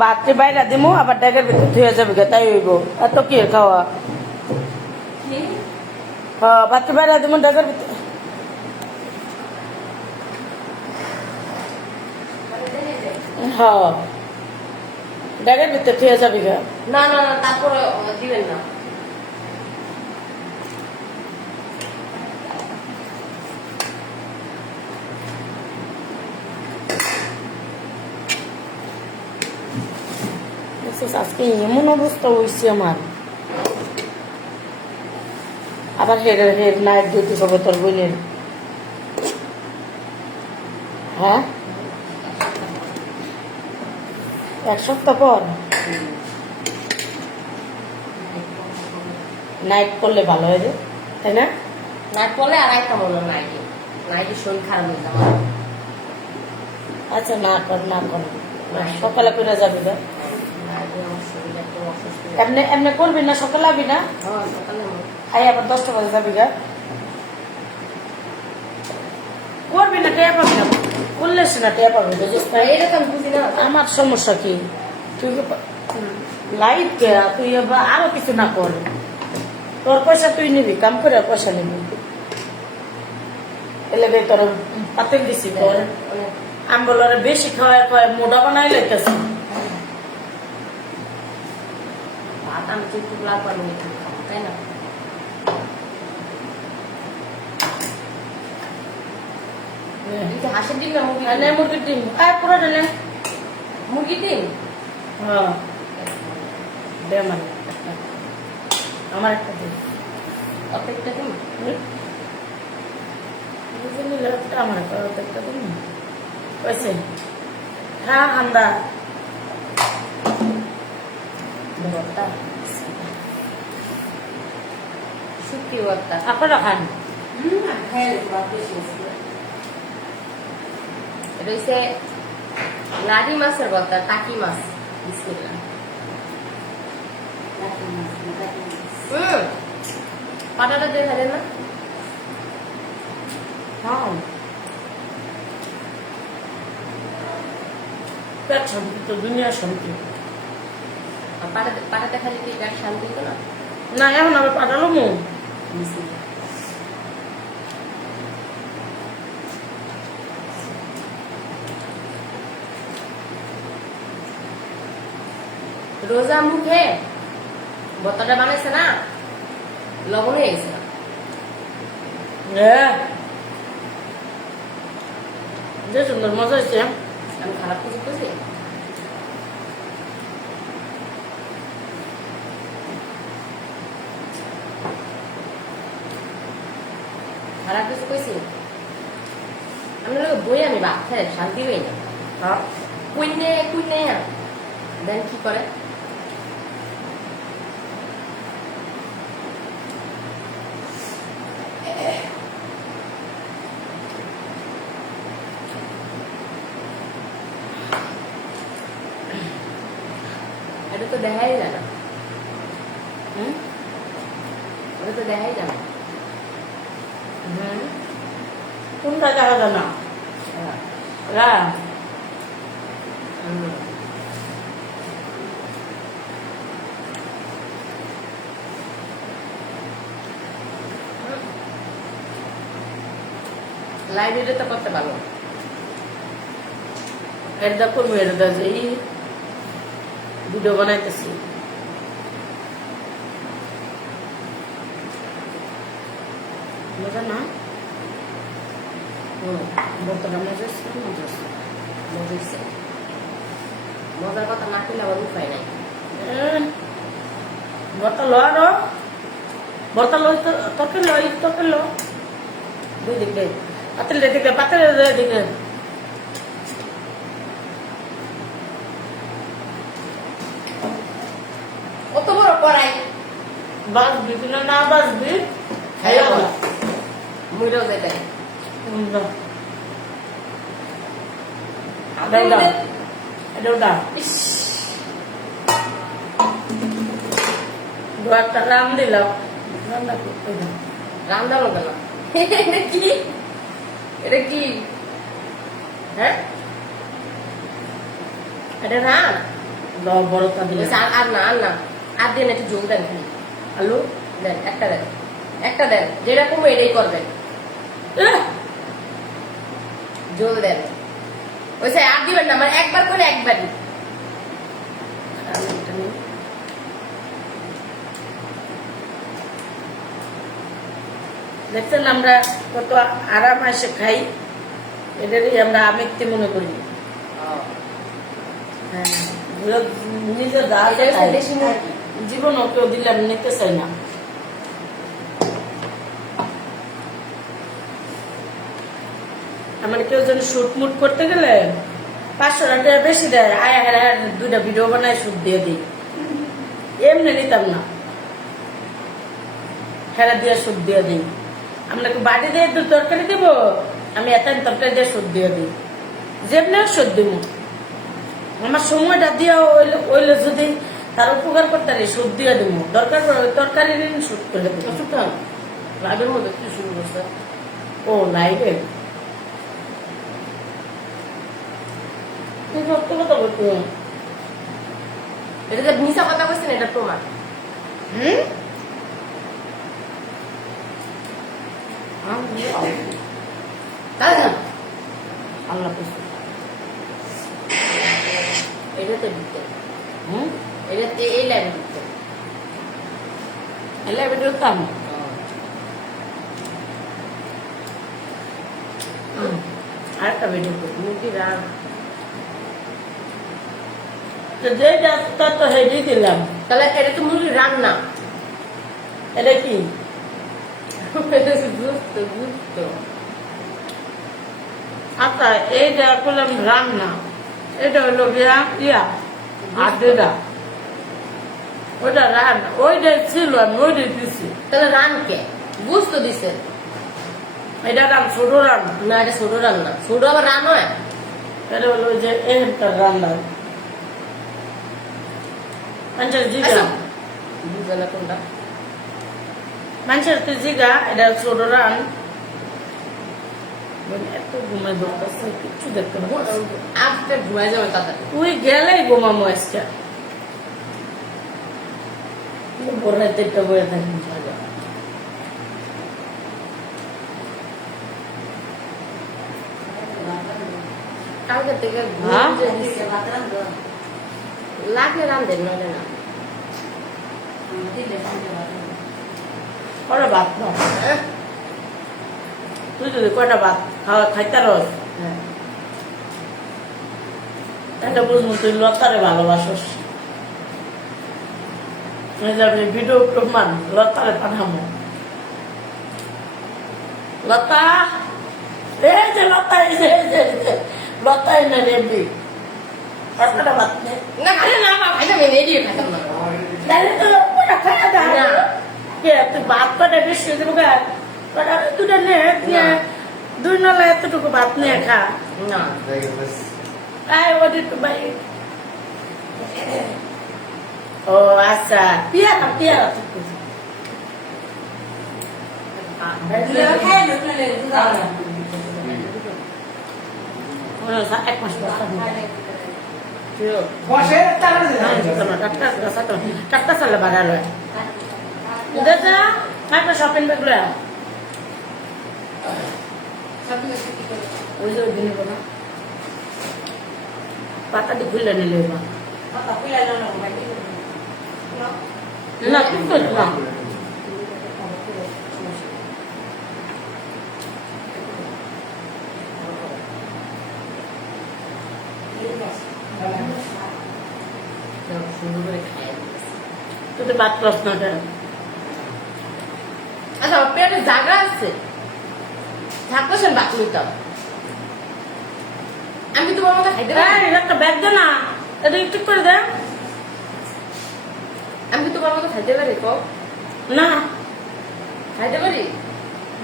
বাচ্চা বাইরে দিমু আবার ড্যাগের ভিতরে ধুয়ে যাবে তাই হইব এত কি খাওয়া হ্যাঁ বাচ্চা বাইরে দিমু ড্যাগের ভিতরে হ্যাঁ ড্যাগের ভিতরে ধুয়ে যাবে না না না তারপরে দিবেন না আজকে এমন অবস্থা হয়েছে আমার আবার হের নাইট ডিউটি করবো তোর বোনের হ্যাঁ এক সপ্তাহ পর নাইট করলে ভালো হয় রে তাই না নাইট করলে আর একটা মনে নাইটে নাইটে শরীর খারাপ হয়ে যাবে আচ্ছা না কর সকালে করে যাবি না এমনি এমনি করবি না সকালে আবি না আই আবার 10টা বাজে যাবি গা করবি না টেয়া পাবি না করলে না টেয়া পাবি এরকম বুঝি না আমার সমস্যা কি তুই লাইট কে তুই আরো কিছু না কর তোর পয়সা তুই নিবি কাম করে পয়সা নিবি এলাকায় তোর পাতেল দিছি তোর আম্বলরে বেশি খাওয়ায় মোটা বানাই লাইতেছে ভাত আমি কিন্তু লাগবে তাই না হাঁসের ডিম না মুরগির ডিম পুরো দিলেন মুরগির ডিম হ্যাঁ দে আমার একটা দিন অর্ধেকটা ডিম আমার একটা দিন কইছে হ্যাঁ আন্দা শুটকি ভর্তা আপনারা খান এটা হচ্ছে লাডি মাছের ভর্তা টাকি মাছ বিসমিল্লাহ পাটাটা দেখা যায় না হ্যাঁ পেট শান্তি তো দুনিয়া শান্তি পাটাতে খালি কি পেট শান্তি তো না না এখন আবার পাঠালো মু বিসমিল্লাহ রোজা মুখে ভর্তাটা বানাইছে না লবণ হয়ে গেছে যে সুন্দর মজা হয়েছে আমি খারাপ কিছু করছি খারাপ কিছু কইছি আমি বই আমি ভাত খাই শান্তি হই না কুইনে কুইনে দেন কি করে এটা তো দেখাই যায় না ওটা তো দেখাই যায় না কোনটা দেখা যায় না লাইব্রেরি তো করতে পারবো এটা করবো এটা এই ভিডিও বানাইতেছি মজা না বর্তমান মজা মজা মজার কথা না করলে আমার উপায় নাই বর্তা লো আরো বর্তা লো তরকারি লো দুই দিকে পাতেল দিকে কত বড় কড়াই বাসবি কিনা না বাসবি খাইয়া মুইরাও যাই তাই এটা একটা রাম দিলাম রান্না লোক না এটা কি এটা কি হ্যাঁ এটা রান বড়টা দিলে বলছে, আর না আর না, আর দেন একটু জল দেন খালি আলু দেন, একটা দেন, যেটা কমবে এটাই করবেন, জল দেন। ওইসে আর দিবেন না, মানে একবার করে একবারই। দেখছেন আমরা কত আরাম আসে খাই, এটারই আমরা আমেক্তি মনে করি। হ্যাঁ, নিজের যা আছে এটা তাই। দেশি মুরগি। জীবনও কেউ দিলাম নিতে চাই না। আমার কেউ যেন শুট মুট করতে গেলে 500 টাকা বেশি দেয়, আয় হায় হায় 2টা ভিডিও বানায় শুট দিয়ে দিই, এমনি নিতাম না, হেরা দিয়ে শুট দিয়ে দিই। আপনাকে বাড়ি দিয়ে একটু তরকারি দিব, আমি এত তরকারি দিয়ে শুট দিয়ে দিই, যেমনি শুট দিব। আমার সময়টা দিয়ে ওইলে যদি তার উপকার করতে পারি শুট দিয়ে দিব, দরকার তরকারি শুট করে দিব। লাইভের মধ্যে কি শুরু করছে? ও লাইভে সত্য কথা বলতো। এটা যে মিশা কথা বলছেন, এটা প্রমাণ। তাহলে আল্লাহ এটাতে ঢুকতে, এটাতে এই লাইভে ঢুকতে। লাইভে ঢুকতাম, আরেকটা ভিডিও করি মুরগি রান। যেটা তো হেডি দিলাম। তাহলে এটা তো মুরগি রান্না। এটা কি বুঝতো আচ্ছা, এইটা করলাম রান্না, এটা হলো গিয়া ইয়া আর যেটা ওইটা রান, ওইটাই ছিল আমি ওইটাই দিছি। তাহলে রান কে বুঝতো দিছে এটা রান ছোট রান না, এটা ছোট রান্না। ছোট আবার রান হয়। এটা হলো যে একটা রান্না মানুষের জিগা, আচ্ছা, বুঝে না কোনটা। মানুষের তো জিগা, এটা ছোট রান। এত ঘুমাই দরকার কিচ্ছু দেখতে না, আজকে ঘুমাই যাবে তাড়াতাড়ি। তুই গেলেই ঘুমামো আজকে, বড় রাতে বয়ে থাকি। কালকে থেকে হ্যাঁ? লাগলে রান দেন, নইলে না। কটা ভাত নাও, তুই যদি কয়টা ভাত খাওয়া খাইতে রস, হ্যাঁ, এটা বুঝবো তুই লতারে ভালোবাসস। ভিডিও প্রমাণ লতারে পাঠামো। লতা, এই যে লতা, এই যে লতা এনে রেবি কটা ভাত নেই, না খাইলে না, মা খাইতাম না, এই দিয়ে খাইতাম না। তাহলে তো ওটা খাইয়া দেয় না। কে তুই ভাত কটা বেশি দেবো কটা দুটা নে, না। 2 নলা এতটুকু ভাত নিয়ে খা। না, আয় ওদের তো ভাই, ও আচ্ছা, পিয়ারা পিয়ারা এক মাস টাটকা চালে বাড়াল একটা শপিং ব্যাগ লয়া ওই যে ওই দিনে না পাতাটি খুললে নিলে না কিন্তু না সুন্দর করে খাইয়ে দিয়েছে। তুই তো বাদ করস না কেন? আচ্ছা, আমার পেটে জায়গা আছে, থাকতো সে বাকি নিতাম। আমি তোমার মতো খাইতে পারি? এই, একটা ব্যাগ দে না, এটা একটু করে দে। আমি তোমার মতো খাইতে পারি? কও না খাইতে পারি।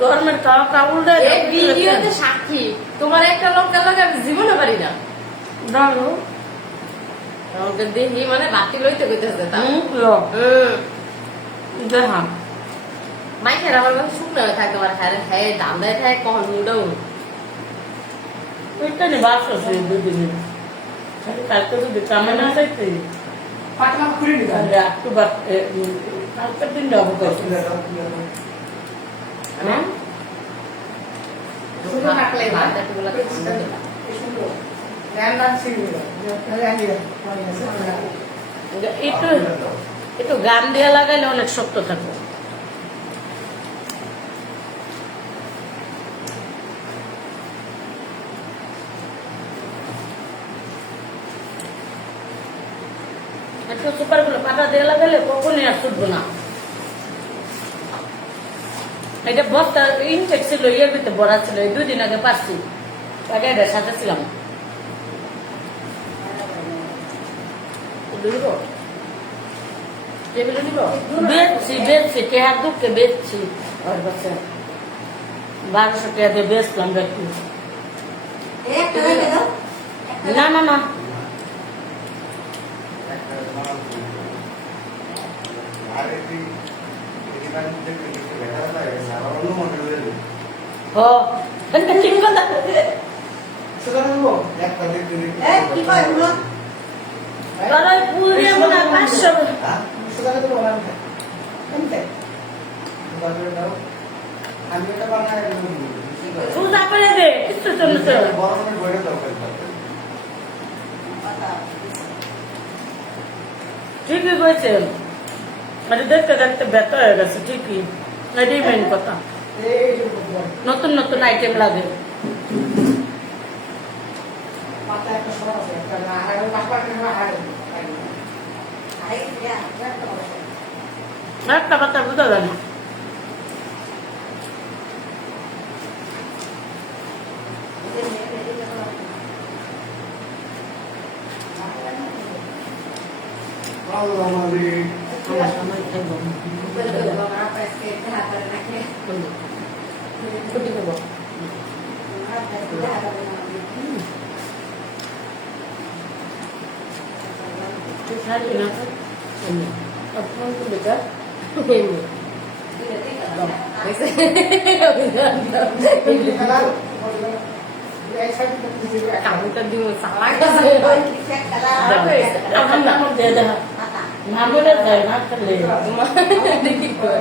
গরমের খাওয়া কাবুল দেয় এই ভিডিওতে সাক্ষী, তোমার একটা লোকের লগে আমি জীবনে পারি না। দাঁড়ো আমাকে দেখি মানে বাতি লইতে কইতেছে তা। দেখা মাইকের আমার কাছে শুকনো হয়ে থাকতে পারে, হ্যাঁ হ্যাঁ দাম দেয় থাকে কখন মুডাও। ওইটা নি বাস আছে 2 দিন, কালকে যদি কামে না যাইতে পাতলা খুলে নিতে হবে। একটু কালকের দিন যাবো কয়েকদিন। হ্যাঁ শুধু থাকলে না। ভাত একটু গুলা ঠান্ডা দিবা। এই সুন্দর। রান্না ছিঁড়ে দিল। রান্না দিল। একটু একটু গাম দিয়ে লাগাইলে অনেক শক্ত থাকবে। একটু সুপার গুলো পাতা দিয়ে লাগাইলে কখনই আর ছুটবো না। এটা বস্তা ইনটেক ছিল, ইয়ের ভিতরে ভরা ছিল, এই 2 দিন আগে পাচ্ছি, আগে এটা সাথে ছিলাম। দিব টেবিলে দিব বেচছি টেহার দুঃখে বেচছি। ওর কাছে 1200 টাকা দিয়ে বেচলাম ব্যক্তি। না না না ও ঠিক কথা। তারা পুরে মনে হয় 500 সুদা করে দে কিছু তো না। ঠিকই কইছে, মানে দেখতে দেখতে ব্যথা হয়ে গেছে। ঠিকই, এটাই মেন কথা। নতুন নতুন আইটেম লাগে। একটা কথা বুঝা যায় না। কামটা দিব সালা মামুনের যায় না খেলে দেখি কর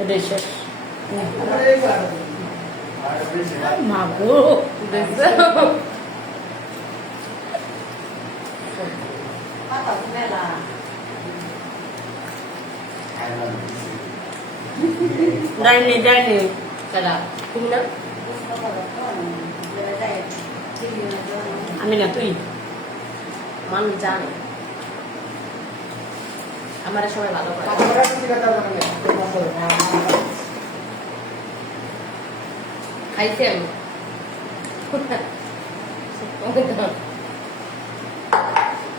এটাই শেষ। মাগো দেখছো যায়নি যায়নি। কারা তুমি না আমি না তুই মানুষ জানে আমার সবাই ভালো করে খাইছি আমি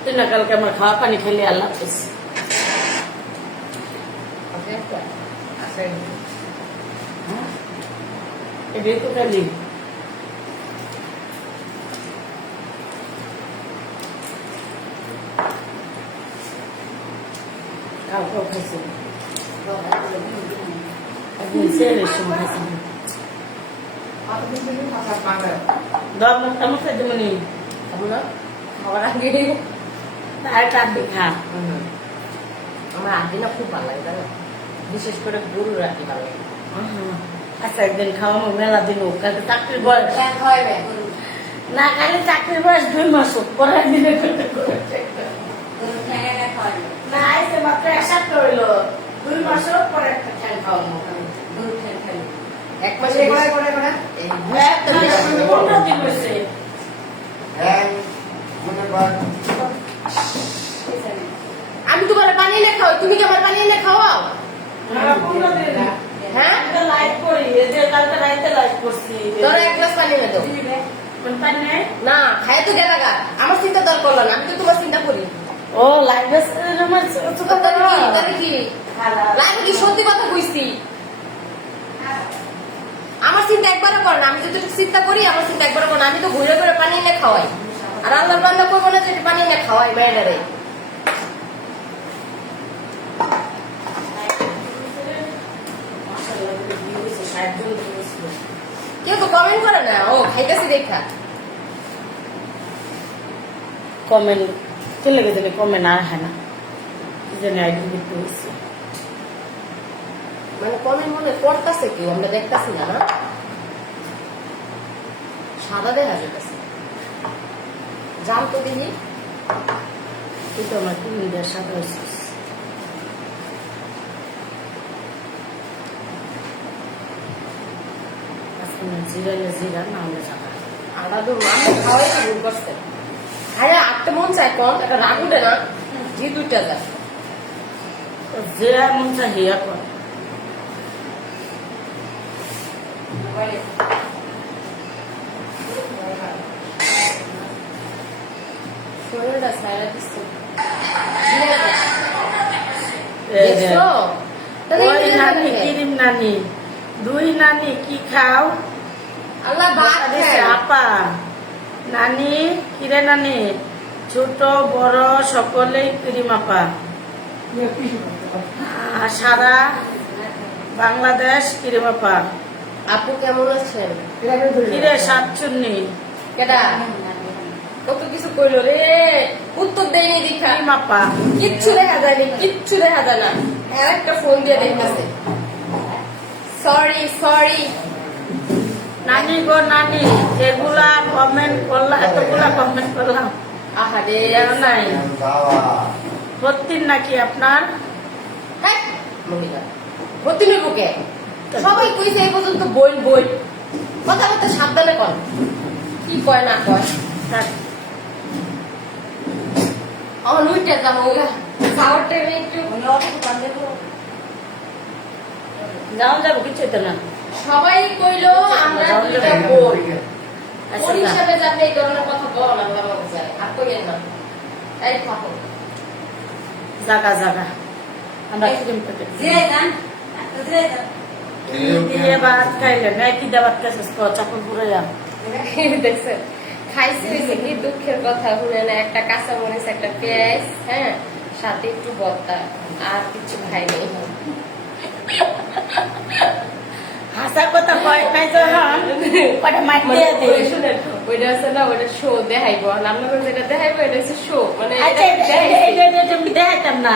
তুই না কালকে আমার খাওয়া পানি খেলে আল্লাহ হাফেজ। এটাই তো খালি কালকেও খাইছি, একদিন সেরের সময় খাইছি। দশ ঘন্টা মতো যেমনি আমরা খাওয়ার আগে আর কাঁদবি খা। আমার আদিনা খুব ভালো লাগে জানো, বিশেষ করে গরুর আদি ভালো লাগে। আচ্ছা একদিন খাওয়ানো মেলা দিন হোক, কালকে চাকরির বয়স না, কালে চাকরির বয়স 2 মাস হোক, পরের দিনে না আইসে মাত্র 1 সপ্তাহ হইলো, 2 মাস হোক পরে একটা খ্যান খাওয়ানো। এক মাসে 15 দিন হয়েছে। আমি তোমার পানি এনে খাওয়াই, তুমি কি আমার পানি এনে খাওয়াও? 15 দিন হ্যাঁ লাইট করি, এই যে কালকে রাইতে লাইট করছি। ধরো 1 গ্লাস পানি এনে দাও। পানি নেই? না খাই তো গেলা গা, আমার চিন্তা দর করলো না, আমি তো তোমার চিন্তা করি। ও লাইট তাহলে কি লাগে কি সত্যি কথা কইছি, আমার চিন্তা একবারও করে না। আমি যতটুকু চিন্তা করি আমার চিন্তা একবারও করে না। আমি তো ঘুরে ঘুরে পানি এনে খাওয়াই, আর আল্লাহর বান্দা করবো না যে পানি এনে খাওয়াই মেয়েটারে। কেউ তো কমেন্ট করে না, ও খাইতেছি দেখা। কমেন্ট চলে গেছে কমেন্ট আর হ্যাঁ না কি জানি আইডি করতে হয়েছে মানে কমেন্ট মনে করতেছে কেউ আমরা দেখতেছি না না সাদা দেখা যেতেছে জান তো দেখি তুই তো আমার তিন দেড় সাথে হয়েছিস জিরালে জিরা না হলে সাদা আদা তো আমি খাওয়াই তো ভুল করছে হ্যাঁ আটটা মন চায় কোন একটা রাগ উঠে না জি 2টা যায় যে মন চা হিয়া কর শরীরটা সাইরা দিচ্ছে এই যে, দেখছো তাহলে ওই কি নানি লাগে? কিরিম নানি দুই নানি কি খাও আল্লাহ ভাত দিছে খায় আপা নানি কিরে নানি ছোট বড় সকলেই ক্রিম আপা আর সারা বাংলাদেশ ক্রিম আপা আপু কেমন আছেন কিরে সাতচুন্নি কেডা কত কিছু কইলো রে উত্তর দেয়নি দীক্ষা ক্রিম আপা কিচ্ছু দেখা যায়নি কিচ্ছু দেখা যায় না আর একটা ফোন দিয়ে দেখতেছে সরি নানি গো নানি যেগুলা কমেন্ট করলাম এতগুলা কমেন্ট করলাম আহারে দেও নাই ভর্তির নাকি আপনার হ্যাঁ মহিলা ভর্তি নেবো কে সবাই কইছে এই পর্যন্ত বই কথা কথা সাবধানে কর কি কয় না কয় থাক। আমার লুইটা যাবো খাওয়ার টাইমে একটু যাও যাবো কিছু তো না সবাই কইলো আমরা দুইটা বোন আচ্ছা, কোন যা। হিসাবে যাতে এই ধরনের কথা বলা না বলা যায় আর কইেন না এই থাকো জাগা জাগা আমরা ক্রিম প্যাকেট দিয়ে ভাত খাইলেন একই দিয়ে ভাত খাইছিস চাকর পুরে যাও দেখছেন খাইছি হয়েছে কি দুঃখের কথা শুনে না একটা কাঁচা মরিচ একটা পেঁয়াজ হ্যাঁ সাথে একটু ভর্তা আর কিছু খাইনি হাসা কথা কয় নাই যখন কটা মাইক দিয়ে দে শুনেন ওইটা আছে না ওইটা শো দেখাইবো আর আমরা যেটা দেখাইবো এটা হচ্ছে শো মানে আচ্ছা এটা তুমি দেখাইতাম না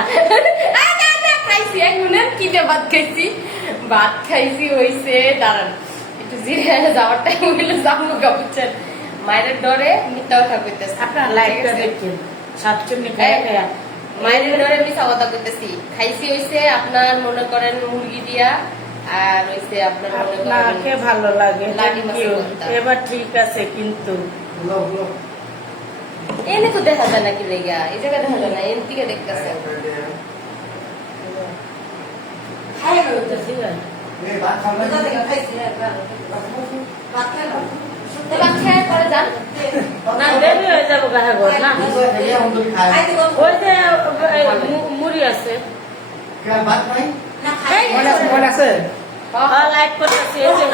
খাইছি এক মিনিট কি দিয়ে ভাত খাইছি হইছে দাঁড়ান একটু জিরে যাওয়ার টাইম হইলে যাবো গা বুঝছেন মায়ের ডরে মিথ্যা কথা কইতেছে আপনার লাইফটা দেখেন সাতচুন্নি খায় খায় মায়ের ডরে মিথ্যা কথা কইতেছি খাইছি হইছে আপনার মনে করেন মুরগি দিয়া আর হইছে আপনার মনে আপনাকে করেন ভালো লাগে লাড্ডু Thank you. মাছের ভর্তা। এবার ঠিক আছে কিন্তু এনে তো দেখা যায় নাকি লেগা এই জায়গায় দেখা যায় না এর দিকে দেখতেছে ঠিক আছে তো ভাত খায় পরে যান না দেরি হয়ে যাবো গায়ে ঘর না ওই যে মুড়ি আছে মনে আছে লাইট করতেছি এই যে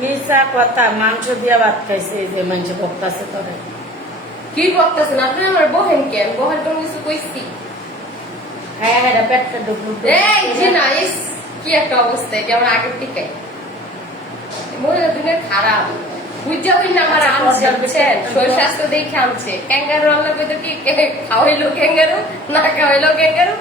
মিশা কথা মাংস দিয়া ভাত খাইছে এই যে মাংস বক্তাছে তোরে কি বলতেছেন আপনি আমার বহেন কেন বহেন কোনো কিছু কইছি হ্যাঁ হ্যাঁ পেটটা ডুবু এই যে না ইস কি একটা অবস্থা এটা আমার আগের থেকে মহিলা দুনিয়া খারাপ বুঝা হই না আমার আনছে বুঝছেন শরীর স্বাস্থ্য দেখে আনছে ক্যাঙ্গারু রান্না করতে কি খাওয়াইলো ক্যাঙ্গারু না খাওয়াইলো ক্যাঙ্গারু